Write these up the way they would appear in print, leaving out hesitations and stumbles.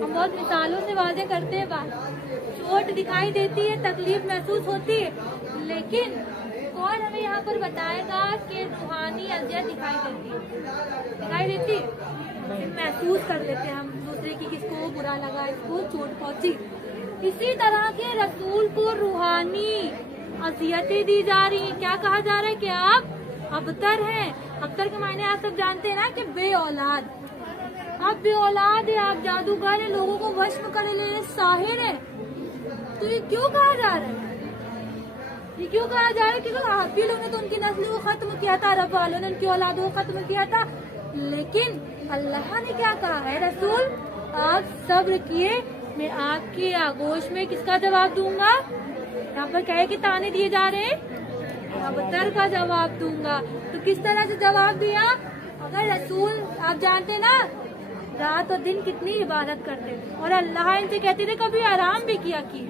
हम बहुत मिसालों से वादे करते हैं बात। चोट दिखाई देती है, तकलीफ महसूस होती है, लेकिन कौन हमें यहाँ पर बताएगा कि रूहानी अजियत दिखाई देती है? दिखाई देती है, महसूस कर लेते हैं हम दूसरे की, किसको बुरा लगा, इसको चोट पहुंची। इसी तरह के रसूल को रूहानी अजियतें दी जा रही हैं। क्या कहा जा रहा है कि आप अबतर हैं। अबतर के मायने आप सब जानते हैं ना कि बे औलाद। आप बे औलाद है, आप जादूगर है, लोगों को वश में कर ले, साहिर है। तो ये क्यों कहा जा रहा है? ये क्यों कहा जा रहा है? क्योंकि आप भी लोगों ने तो उनकी नस्ल को खत्म किया था, रब वालों ने उनकी औलादों को खत्म किया था। लेकिन अल्लाह ने क्या कहा है? रसूल आप सब्र किए, मैं आपकी आगोश में किसका जवाब दूंगा? यहाँ पर कहे कि ताने दिए जा रहे हैं, अबतर का जवाब दूंगा। तो किस तरह से जवाब दिया? अगर रसूल आप जानते ना रात और दिन कितनी इबादत करते थे, और अल्लाह इनसे कहते थे कभी आराम भी किया की,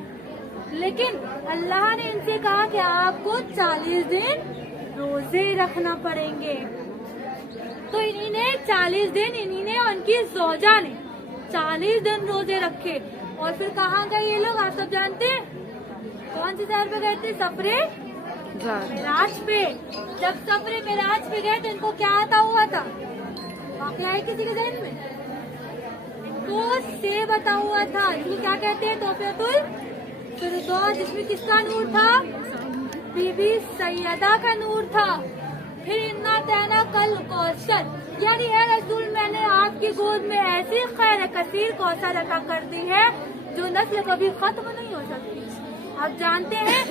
लेकिन अल्लाह ने इनसे कहा कि आपको 40 दिन रोजे रखना पड़ेंगे। तो इन्हीं ने 40 दिन, इन्हीं ने और इनकी ज़ौजा ने 40 दिन रोजे रखे। और फिर कहाँ गए ये लोग? आप सब जानते हैं कौन से शहर पे गए थे? सफरे मेराज पे। जब सफरे मेराज पे गए तो इनको क्या आता हुआ था? वाकया है किसी के जहन में? इनको सेब आता हुआ था, जिसको क्या कहते हैं? तोहफेतुल फिरदौस, जिसमें किसका नूर था? बीबी सैयदा का नूर था। फिर इन्ना तैना कल कौशल, यानी है रसूल मैंने आपकी गोद में ऐसी खैर कसीर कौशल अता कर दी है जो नस्ल कभी खत्म नहीं हो सकती। आप जानते हैं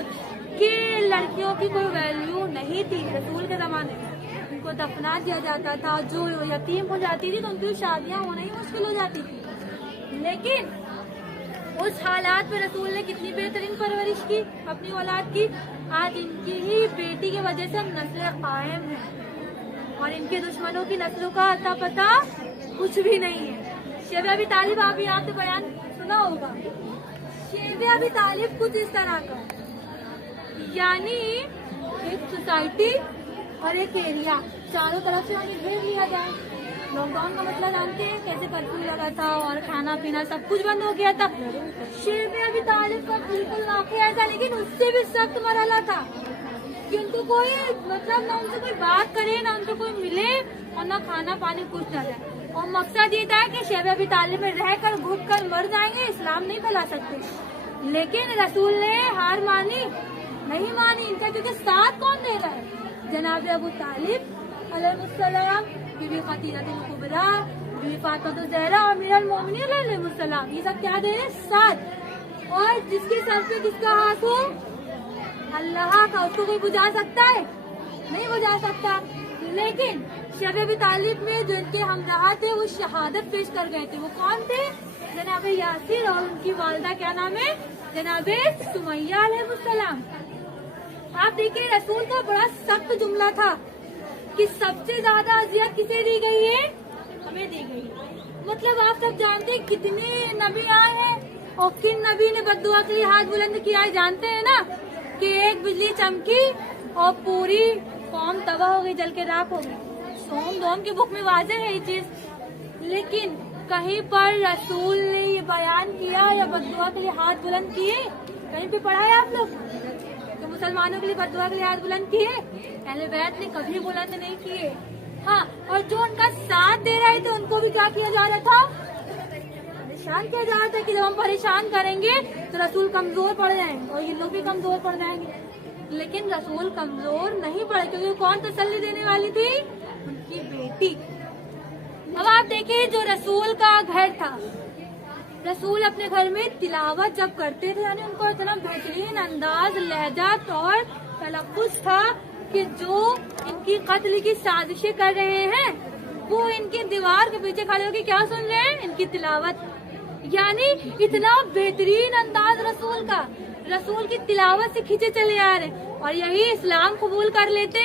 कि लड़कियों की कोई वैल्यू नहीं थी रसूल के जमाने में। उनको दफना दिया जाता था, जो यतीम हो जाती थी तो उनकी शादियां होना ही मुश्किल हो जाती थी। लेकिन उस हालात में रसूल ने कितनी बेहतरीन परवरिश की अपनी औलाद की। आज इनकी ही बेटी की वजह से हम नस्ल कायम है, और इनके दुश्मनों की नस्लों का अता पता कुछ भी नहीं है। शेब अबी तालिब, आप आपने बयान सुना होगा। शेब अबी तालिब कुछ इस तरह का, यानी एक सोसाइटी और एक एरिया, चारों तरफ से हमें घेर लिया जाए। लॉकडाउन का मतलब जानते हैं, कैसे कर्फ्यू लगा था और खाना पीना सब कुछ बंद हो गया था। शेब अबी तालिब का बिल्कुल वाकया ऐसा, लेकिन उससे भी सख्त मरहला था कि उनको कोई मतलब ना उनसे कोई बात करे, ना उनसे कोई मिले, और ना खाना पानी कुछ न जाए। और मकसद ये था कि शेब अबी तालिब में रहकर भूख कर मर जाएंगे, इस्लाम नहीं फैला सकते। लेकिन रसूल ने हार मानी, नहीं मानी इनका, क्योंकि साथ कौन दे रहा है? जनाब अबू तालिब अलैहिस्सलाम, बीबी खदीजतुल कुबरा, बीबी फातिमा ज़हरा और अमीरुल मोमिनीन अलैहिस्सलाम, ये सब क्या दे रहे? साथ। और जिसके सर पे किसका हाथ हो? अल्लाह का। उसको कोई बुझा सकता है? नहीं बुझा सकता। लेकिन शेब अबी तालिब में जो इनके हमराह थे वो शहादत पेश कर गए थे। वो कौन थे? जनाब यासिर और उनकी वालिदा, क्या नाम है? जनाब सुमैया अलैहिस्सलाम। आप देखिए रसूल का बड़ा सख्त जुमला था कि सबसे ज्यादा अजियत किसे दी गई है? हमें दी गई है। मतलब आप सब जानते हैं कितने नबी आए हैं और किन नबी ने बद्दुआ के लिए हाथ बुलंद किया है? जानते हैं ना कि एक बिजली चमकी और पूरी कौम तबाह हो गई, जल के राख हो गई। सोम दोम की बुक में वाज़े है ये चीज। लेकिन कहीं पर रसूल ने ये बयान किया या बद्दुआ के लिए हाथ बुलंद किए? कहीं पे पढ़ा है आप लोग? तो मुसलमानों के लिए बद्दुआ के लिए हाथ बुलंद किए? अहले बैत ने कभी बुलंद नहीं किए। हाँ, और जो उनका साथ दे रहे थे उनको भी क्या किया जा रहा था? परेशान किया जा रहा था कि जब हम परेशान करेंगे तो रसूल कमजोर पड़ जाएंगे और ये लोग भी कमजोर पड़ जाएंगे। लेकिन रसूल कमजोर नहीं पड़े, क्योंकि कौन तसल्ली देने वाली थी? उनकी बेटी। अब आप देखिए जो रसूल का घर था, रसूल अपने घर में तिलावत जब करते थे, यानी उनको इतना बेहतरीन अंदाज, लहजा और तलफ़्फ़ुज़ था कि जो इनकी कत्ल की साजिशें कर रहे हैं वो इनकी दीवार के पीछे खड़े होकर क्या सुन रहे हैं? इनकी तिलावत। यानी इतना बेहतरीन अंदाज रसूल का, रसूल की तिलावत से खींचे चले आ रहे। और यही इस्लाम कबूल कर लेते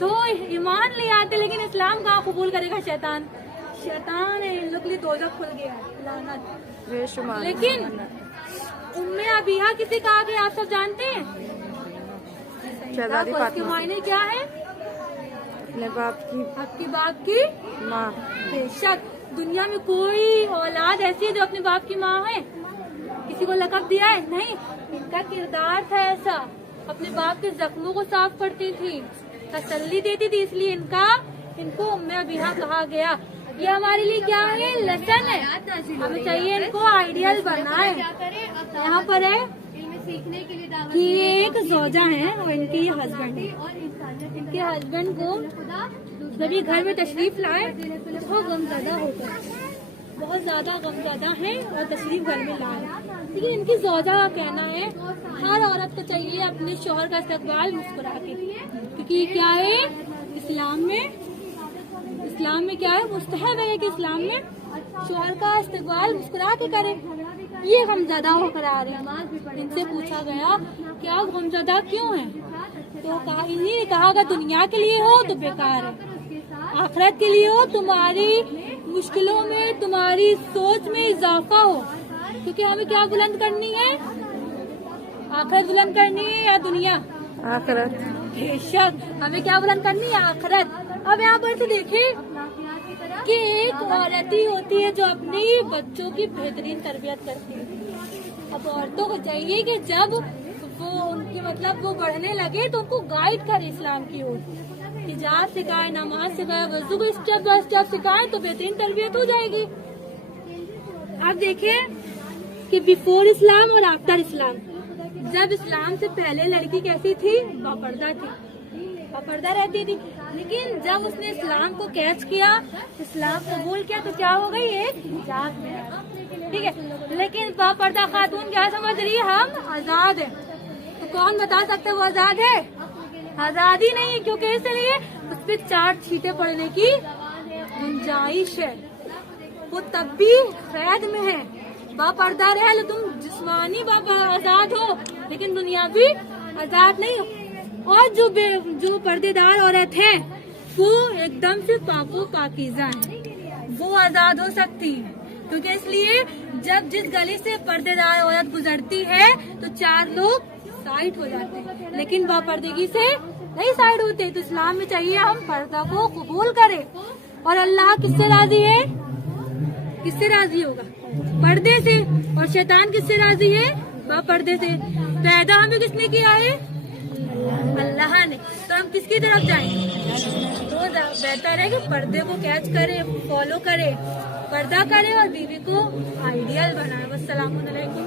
तो ईमान ले आते, लेकिन इस्लाम कहाँ कबूल करेगा? शैतान। शैतान है, इन लोग के लिए दोज़ख खुल गया, लानत। लेकिन उम्मे अबीहा किसे कहा गया? आप सब जानते हैं? उसके मायने क्या है? अपने बाप की, आपकी बाप की माँ। बेशक दुनिया में कोई औलाद ऐसी है जो अपने बाप की माँ है? किसी को लक़ब दिया है? नहीं। इनका किरदार था ऐसा, अपने बाप के जख्मों को साफ करती थी, तसल्ली देती थी, इसलिए इनको उम्मे अबीहा कहा गया। ये हमारे लिए क्या है? लेसन है। हमें चाहिए इनको आइडियल बनाए। यहाँ पर है कि ये एक ज़ौजा है और इनके ये हस्बैंड है। इनके हस्बैंड को जब ये घर में तशरीफ लाए तो बहुत गमज़दा होता है, बहुत ज्यादा गमज़दा है और तशरीफ घर में लाए। लेकिन इनकी ज़ौजा का कहना है हर औरत को चाहिए अपने शौहर का इस्तकबाल मुस्कुरा के, क्योंकि क्या है इस्लाम में क्या है? मुस्तहब है कि इस्लाम में शौहर का इस्तकबाल मुस्कुरा के करे। ये गमज़दा होकर आ रहे हैं। इनसे पूछा गया कि आप गमज़दा क्यों हैं? तो इन्हीं ने कहा अगर दुनिया के लिए हो तो बेकार है, आखिरत के लिए हो तुम्हारी मुश्किलों में, तुम्हारी सोच में इजाफा हो। क्योंकि हमें क्या बुलंद करनी है? आखिरत बुलंद करनी है या दुनिया? आखिरत। बेशक हमें क्या बुलंद करनी है? आखिरत। अब यहाँ पर से देखें कि एक औरत ही होती है जो अपनी बच्चों की बेहतरीन तरबियत करती है। अब औरतों को चाहिए कि जब वो उनकी वो बढ़ने लगे तो उनको गाइड करे इस्लाम की ओर, हिजाब सिखाए, नमाज सिखाए, वजू को स्टेप बाय स्टेप सिखाए तो बेहतरीन तरबियत हो जाएगी। अब देखें कि बिफोर इस्लाम और आफ्टर इस्लाम, जब इस्लाम से पहले लड़की कैसी थी? बापर्दा थी, बापर्दा रहती थी। लेकिन जब उसने इस्लाम को कैच किया, इस्लाम कबूल किया तो क्या हो गई? एक हिजाब में, ठीक है। लेकिन बापर्दा खातून क्या समझ रही है? हम आजाद है। तो कौन बता सकता है वो आजाद है? आजादी नहीं है, क्योंकि इसलिए उस पर 4 छींटे पड़ने की गुंजाइश है। वो तब भी कैद में है। बापर्दा रह लो तुम, जिस्मानी आजाद हो लेकिन दुनियावी आजाद नहीं हो। और जो पर्देदार औरत है वो एकदम से पाको पाकीज़ा है, वो आजाद हो सकती है। क्योंकि इसलिए जब जिस गली से पर्देदार औरत गुजरती है तो 4 लोग साइड हो जाते हैं, लेकिन बापर्दगी से नहीं साइड होते। तो इस्लाम में चाहिए हम पर्दा को कबूल करें। और अल्लाह किससे राजी है? किससे राजी होगा? पर्दे से। और शैतान किससे राजी है? बापर्दे से। पैदा हमें किसने किया है? अल्लाह ने। तो हम किसकी तरफ जाएंगे? तो बेहतर है कि पर्दे को कैच करे, फॉलो करे, पर्दा करे और बीवी को आइडियल बनाए। वस्सलामुअलैकुम।